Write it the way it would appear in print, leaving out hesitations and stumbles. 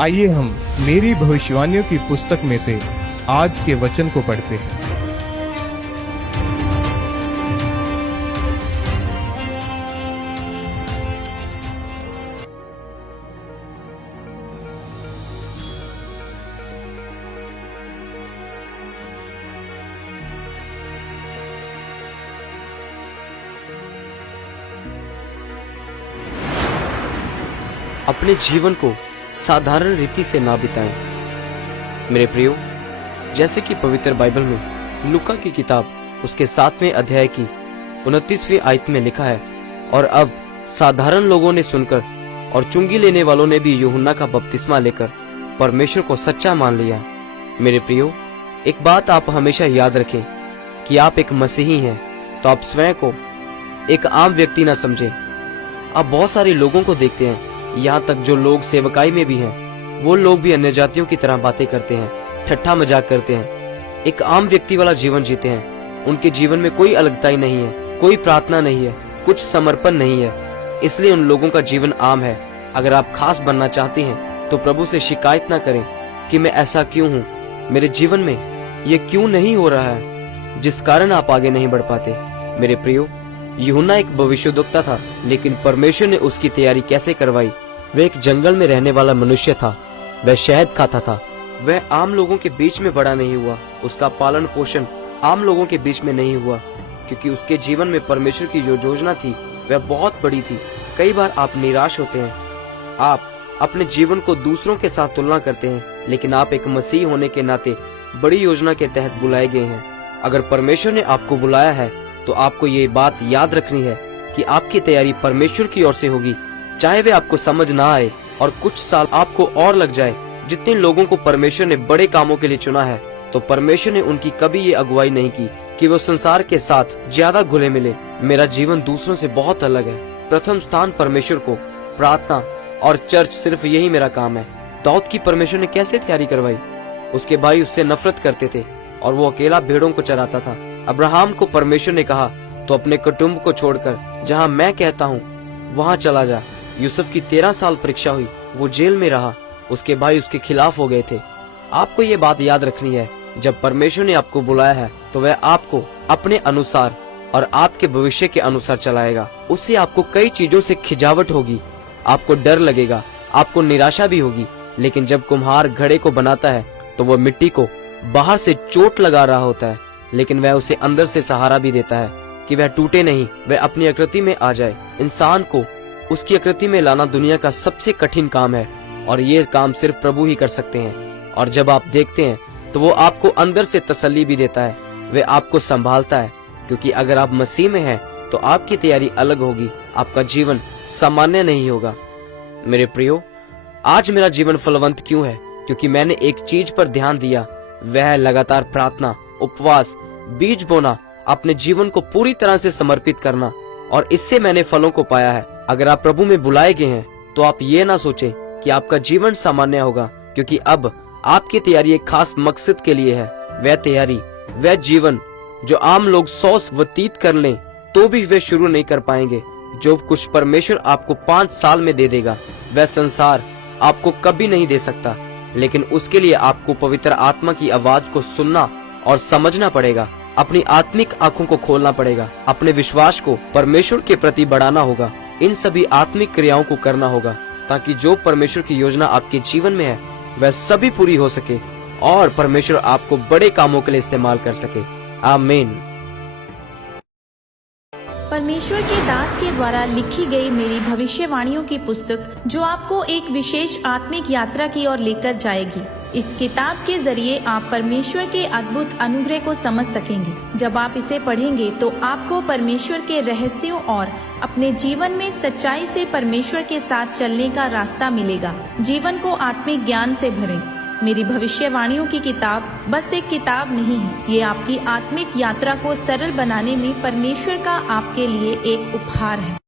आइए हम मेरी भविष्यवाणियों की पुस्तक में से आज के वचन को पढ़ते हैं। अपने जीवन को साधारण रीति से ना बिताएं। मेरे प्रियो, जैसे कि पवित्र बाइबल में लूका की किताब उसके 7वें अध्याय की 29वीं आयत में लिखा है, और अब साधारण लोगों ने सुनकर और चुंगी लेने वालों ने भी यूहन्ना का बपतिस्मा लेकर परमेश्वर को सच्चा मान लिया। मेरे प्रियो, एक बात आप हमेशा याद रखें कि आप एक मसीही हैं, तो आप स्वयं को एक आम व्यक्ति ना समझें। आप बहुत सारे लोगों को देखते हैं, यहाँ तक जो लोग सेवकाई में भी हैं, वो लोग भी अन्य जातियों की तरह बातें करते हैं, ठट्ठा मजाक करते हैं, एक आम व्यक्ति वाला जीवन जीते हैं। उनके जीवन में कोई अलगताई नहीं है, कोई प्रार्थना नहीं है, कुछ समर्पण नहीं है, इसलिए उन लोगों का जीवन आम है। अगर आप खास बनना चाहते हैं तो प्रभु से शिकायत ना करें कि मैं ऐसा क्यों हूँ, मेरे जीवन में ये क्यों नहीं हो रहा है, जिस कारण आप आगे नहीं बढ़ पाते। मेरे प्रियो, यूहन्ना एक भविष्यद्वक्ता था, लेकिन परमेश्वर ने उसकी तैयारी कैसे करवाई। वह एक जंगल में रहने वाला मनुष्य था, वह शहद खाता था, वह आम लोगों के बीच में बड़ा नहीं हुआ, उसका पालन पोषण आम लोगों के बीच में नहीं हुआ, क्योंकि उसके जीवन में परमेश्वर की जो योजना थी वह बहुत बड़ी थी। कई बार आप निराश होते हैं, आप अपने जीवन को दूसरों के साथ तुलना करते हैं, लेकिन आप एक मसीह होने के नाते बड़ी योजना के तहत बुलाए गए हैं। अगर परमेश्वर ने आपको बुलाया है तो आपको ये बात याद रखनी है कि आपकी तैयारी परमेश्वर की ओर से होगी, चाहे वे आपको समझ ना आए और कुछ साल आपको और लग जाए। जितने लोगों को परमेश्वर ने बड़े कामों के लिए चुना है, तो परमेश्वर ने उनकी कभी ये अगुवाई नहीं की कि वो संसार के साथ ज्यादा घुले मिले। मेरा जीवन दूसरों से बहुत अलग है। प्रथम स्थान परमेश्वर को, प्रार्थना और चर्च, सिर्फ यही मेरा काम है। दाऊद की परमेश्वर ने कैसे तैयारी करवाई? उसके भाई उससे नफरत करते थे और वो अकेला भेड़ों को चराता था। अब्राहम को परमेश्वर ने कहा, तो अपने कुटुंब को छोड़कर जहाँ मैं कहता हूँ वहाँ चला जा। यूसुफ की 13 साल परीक्षा हुई, वो जेल में रहा, उसके भाई उसके खिलाफ हो गए थे। आपको ये बात याद रखनी है, जब परमेश्वर ने आपको बुलाया है तो वह आपको अपने अनुसार और आपके भविष्य के अनुसार चलाएगा। उससे आपको कई चीजों से खिजावट होगी, आपको डर लगेगा, आपको निराशा भी होगी, लेकिन जब कुम्हार घड़े को बनाता है तो वह मिट्टी को बाहर से चोट लगा रहा होता है, लेकिन वह उसे अंदर से सहारा भी देता है कि वह टूटे नहीं, वह अपनी आकृति में आ जाए। इंसान को उसकी आकृति में लाना दुनिया का सबसे कठिन काम है, और ये काम सिर्फ प्रभु ही कर सकते हैं। और जब आप देखते हैं तो वो आपको अंदर से तसल्ली भी देता है, वह आपको संभालता है, क्योंकि अगर आप मसीह में हैं तो आपकी तैयारी अलग होगी, आपका जीवन सामान्य नहीं होगा। मेरे प्रियो, आज मेरा जीवन फलवंत क्यों है? क्योंकि मैंने एक चीज पर ध्यान दिया, वह है लगातार प्रार्थना, उपवास, बीज बोना, अपने जीवन को पूरी तरह से समर्पित करना, और इससे मैंने फलों को पाया है। अगर आप प्रभु में बुलाए गए हैं तो आप ये ना सोचें कि आपका जीवन सामान्य होगा, क्योंकि अब आपकी तैयारी एक खास मकसद के लिए है। वह तैयारी, वह जीवन जो आम लोग 100 व्यतीत कर लें तो भी वे शुरू नहीं कर पाएंगे। जो कुछ परमेश्वर आपको 5 साल में दे देगा, वह संसार आपको कभी नहीं दे सकता। लेकिन उसके लिए आपको पवित्र आत्मा की आवाज को सुनना और समझना पड़ेगा, अपनी आत्मिक आंखों को खोलना पड़ेगा, अपने विश्वास को परमेश्वर के प्रति बढ़ाना होगा, इन सभी आत्मिक क्रियाओं को करना होगा, ताकि जो परमेश्वर की योजना आपके जीवन में है वह सभी पूरी हो सके और परमेश्वर आपको बड़े कामों के लिए इस्तेमाल कर सके। आमीन। परमेश्वर के दास के द्वारा लिखी गई मेरी भविष्यवाणियों की पुस्तक, जो आपको एक विशेष आत्मिक यात्रा की ओर लेकर जाएगी। इस किताब के जरिए आप परमेश्वर के अद्भुत अनुग्रह को समझ सकेंगे। जब आप इसे पढ़ेंगे तो आपको परमेश्वर के रहस्यों और अपने जीवन में सच्चाई से परमेश्वर के साथ चलने का रास्ता मिलेगा। जीवन को आत्मिक ज्ञान से भरें। मेरी भविष्यवाणियों की किताब बस एक किताब नहीं है, ये आपकी आत्मिक यात्रा को सरल बनाने में परमेश्वर का आपके लिए एक उपहार है।